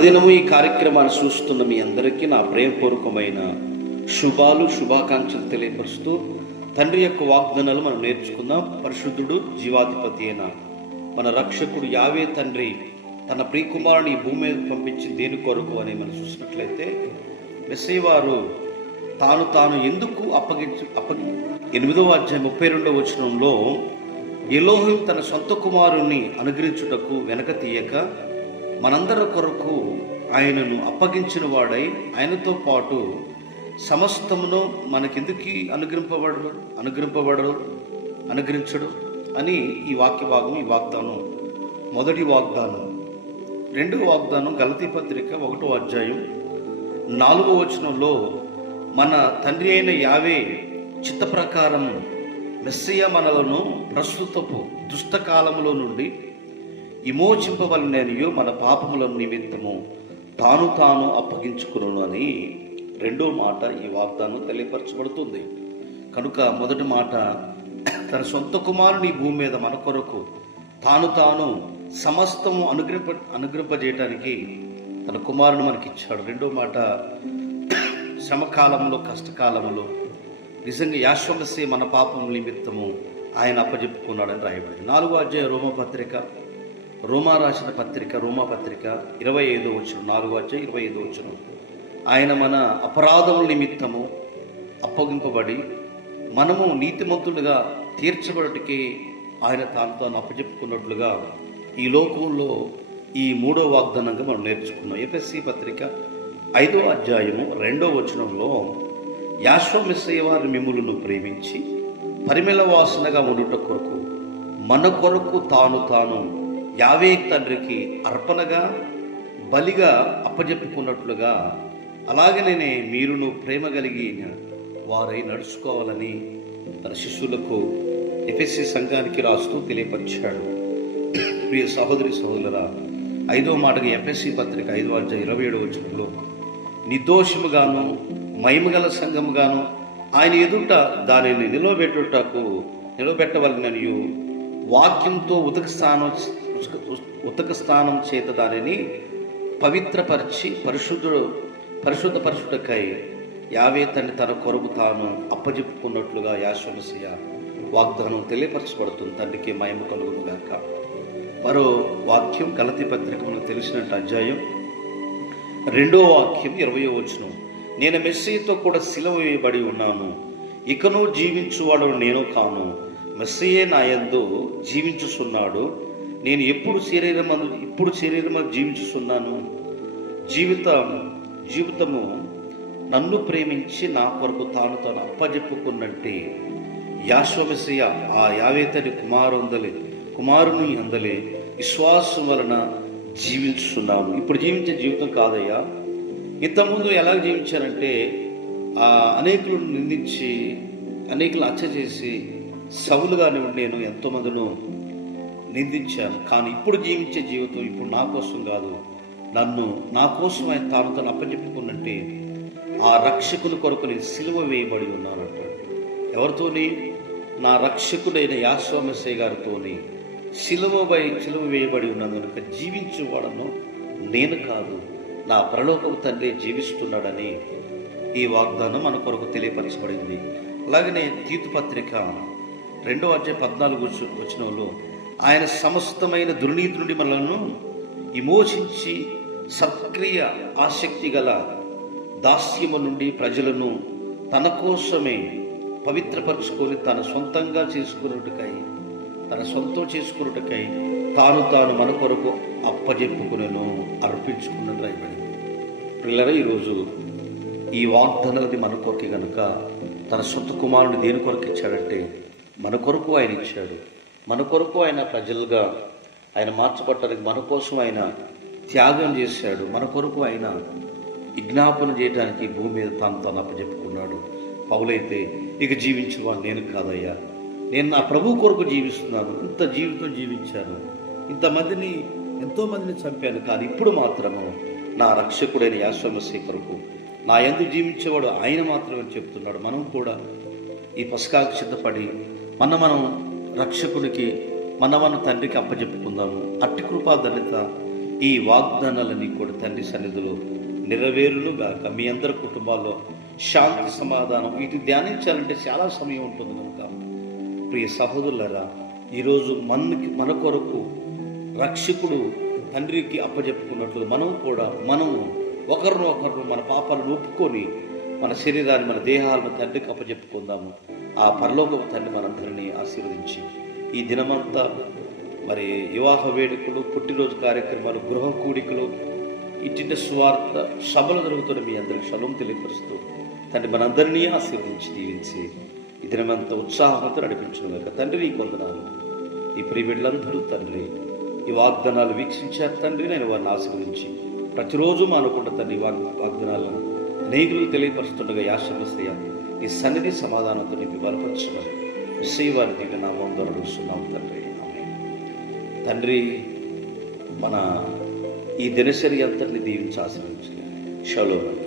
అనుదినము ఈ కార్యక్రమాన్ని చూస్తున్న మీ అందరికీ నా ప్రేమపూర్వకమైన శుభాకాంక్షలు తెలియపరుస్తూ తండ్రి యొక్క వాగ్దానాలు మనం నేర్చుకుందాం. పరిశుద్ధుడు జీవాధిపతి అయిన మన రక్షకుడు యావే తండ్రి తన ప్రియకుమారుని ఈ భూమి మీద పంపించి దేని కొరకు అని మనం చూసినట్లయితే మెస్సయ్య వారు తాను ఎందుకు 8వ అధ్యాయం 32వ వచనంలో ఎలోహిం తన సొంత కుమారుణ్ణి అనుగ్రహించుటకు వెనక తీయక మనందరి కొరకు ఆయనను అప్పగించిన వాడై ఆయనతో పాటు సమస్తమును మనకెందుకు అనుగ్రహించడు అని ఈ వాక్య భాగం, ఈ వాగ్దానం మొదటి వాగ్దానం. రెండవ వాగ్దానం గలతీ పత్రిక 1వ అధ్యాయం 4వ వచనంలో మన తండ్రి అయిన యావే చిత్త ప్రకారం మెస్సయ్య మనలను ప్రస్తుతపు దుష్టకాలములో నుండి విమోచింపవలననియు మన పాపముల నిమిత్తము తాను అప్పగించుకును అని రెండో మాట ఈ వాగ్దానం తెలియపరచబడుతుంది. కనుక మొదటి మాట తన సొంత కుమారుని భూమి మీద మన కొరకు తాను సమస్తము అనుగ్రహింపజేయటానికి తన కుమారుని మనకిచ్చాడు. రెండో మాట శ్రమకాలంలో, కష్టకాలంలో నిజంగా యాశ్వమస్సే మన పాపం నిమిత్తము ఆయన అప్పజెప్పుకున్నాడని రాయబడింది. 4వ అధ్యాయం రోమా రాసిన పత్రిక 25వ వచనం, 4వ అధ్యాయం 25వ వచనం. ఆయన మన అపరాధముల నిమిత్తము అప్పగింపబడి మనము నీతిమంతులుగా తీర్చబడటికి ఆయన తాను అప్పచెప్పుకున్నట్లుగా ఈ లోకంలో ఈ 3వ వాగ్దానంగా మనం నేర్చుకున్నాం. ఎఫెసీ పత్రిక 5వ అధ్యాయము 2వ వచనంలో యాశ్వమెస్సయ్య వారి మిమ్ములను ప్రేమించి పరిమళ వాసనగా ఉండుట కొరకు మన కొరకు తాను యావే తండ్రికి అర్పణగా బలిగా అప్పజెప్పుకున్నట్లుగా అలాగనే మీరును ప్రేమ కలిగిన వారై నడుచుకోవాలని తన శిష్యులకు ఎఫెసీ సంఘానికి రాస్తూ తెలియపరిచాడు. ప్రియ సహోదరి సహోదరులారా, 5వ మాటగా ఎఫెసీ పత్రిక 5వ అధ్యాయం 27వ వచనంలో నిర్దోషముగాను మహిమగల సంఘముగాను ఆయన ఎదుట దానిని నిలబెట్టవలననియు వాక్యంతో ఉతక స్నానం చేత దానిని పవిత్రపరిచి పరిశుద్ధపరచుటకై యావే తన కొరకు తాను అప్పజెప్పుకున్నట్లుగా యాశ్వమస్సయ్య వాగ్దానం తెలియపరచబడుతుంది. తండ్రికి మహిమ కలుగును గాక. మరో వాక్యం గలతీ పత్రిక మనకు తెలిసినట్టు అధ్యాయం 2వ వాక్యం 20వ వచనం. నేను మెస్సయ్యతో కూడా సిలువ వేయబడి ఉన్నాను, ఇకను జీవించువాడు నేను కాను, మెస్సయ్యే నా యందు జీవించుచున్నాడు. నేను ఇప్పుడు శరీరము జీవించుచున్నాను. జీవితము నన్ను ప్రేమించి నా కొరకు తాను అప్పజెప్పుకున్నట్టే యాశ్వమెస్సయ్య ఆ యావేతని కుమారుని అందలే విశ్వాసం వలన జీవించుతున్నాను. ఇప్పుడు జీవించే జీవితం కాదయ్యా. ఇంతకుముందు ఎలా జీవించారంటే అనేకులను నిందించి, అనేకులు హత్య చేసి, సవులుగానే నేను ఎంతోమందిను నిందించాను. కానీ ఇప్పుడు జీవించే జీవితం ఇప్పుడు నా కోసం కాదు, నా కోసం ఆయన తాను అప్పచెప్పుకున్నట్టే ఆ రక్షకుని కొరకు నేను సిలువ వేయబడి ఉన్నాను అంటాడు. ఎవరితోని? నా రక్షకుడైన యాశ్వమెస్సయ్య గారితోని సిలువ వేయబడి ఉన్నాను కనుక జీవించేవాడను నేను కాదు, నా పరలోకపు తండ్రి జీవిస్తున్నాడని ఈ వాగ్దానం మన కొరకు తెలియపరచబడింది. అలాగనే తీతు పత్రిక 2వ అధ్యాయం 14వ వచనంలో ఆయన సమస్తమైన దుర్నీతి నుండి మనలను విమోచించి సక్రియ ఆసక్తి గల దాస్యము నుండి ప్రజలను తన కోసమే పవిత్రపరుచుకొని తన సొంతం చేసుకున్నట్టుకై తాను మన కొరకు అప్పజెప్పుకునేను అర్పించుకున్నది రాయబడింది. పిల్లరా, ఈరోజు ఈ వాగ్దానాలది మన కొరకే కనుక తన సొంత కుమారుని దేని కొరకు ఇచ్చాడంటే మన కొరకు ఆయన ఇచ్చాడు. మన కొరకు ఆయన ప్రజలుగా ఆయన మార్చబట్టడానికి మన కోసం ఆయన త్యాగం చేశాడు. మన కొరకు ఆయన విజ్ఞాపన చేయడానికి భూమి మీద తాను అప్పచెప్పుకున్నాడు. పౌలైతే ఇక జీవించేవాడు నేను కాదయ్యా, నేను నా ప్రభు కొరకు జీవిస్తున్నాను, ఇంత జీవితం జీవించాను, ఎంతోమందిని చంపాను, కానీ ఇప్పుడు మాత్రము నా రక్షకుడైన యాశ్వమెస్సయ్య కొరకు నా యందు జీవించేవాడు ఆయన మాత్రమే చెప్తున్నాడు. మనం కూడా ఈ పస్కాకు సిద్ధపడి మనం రక్షకుడికి మన తండ్రికి అప్పచెప్పుకుందాము. అట్టి కృపా ధన్యత ఈ వాగ్దానాలన్నీ కూడా తండ్రి సన్నిధిలో నెరవేరును గాక. మీ అందరి కుటుంబాల్లో శాంతి సమాధానం వీటి ధ్యానించాలంటే చాలా సమయం ఉంటుంది కనుక ప్రియ సహోదరులారా, ఈరోజు మన కొరకు రక్షకుడు తండ్రికి అప్పచెప్పుకున్నట్లు మనము ఒకరినొకరు మన పాపాలను ఒప్పుకొని మన శరీరాన్ని మన దేహాలను తండ్రికి అప్పచెప్పుకుందాము. ఆ పరలోకపు తండ్రి మనందరినీ ఆశీర్వదించి ఈ దినమంతా మరి వివాహ వేడుకలు, పుట్టినరోజు కార్యక్రమాలు, గృహ కూడికలు, ఇచ్చిన స్వార్థ సభలు జరుగుతున్న మీ అందరికి షలోం తెలియపరుస్తూ తండ్రి మనందరినీ ఆశీర్వదించి దీవించి ఈ దినమంతా ఉత్సాహంతో నడిపించుకున్నాక తండ్రి నీకు వందనాలు. ఈ ప్రియ బిడ్డలందరూ తండ్రి ఈ వాగ్దానాలు వీక్షించారు తండ్రి. నేను వారిని ఆశీర్వదించి ప్రతిరోజు మానుకుంటా తండ్రి వాగ్దానాలను అనేకులు తెలియపరుస్తుండగా యాశ్రమిస్తయ్యా ఈ సన్నిధి సమాధానంతో నింపి బలపరచమని వారి దివ్య నామం ద్వారా అడుగుతున్నాం తండ్రి. తండ్రి మన ఈ దినచర్య అంతటిని దీవించి ఆశీర్వదించండి. షలోమ్.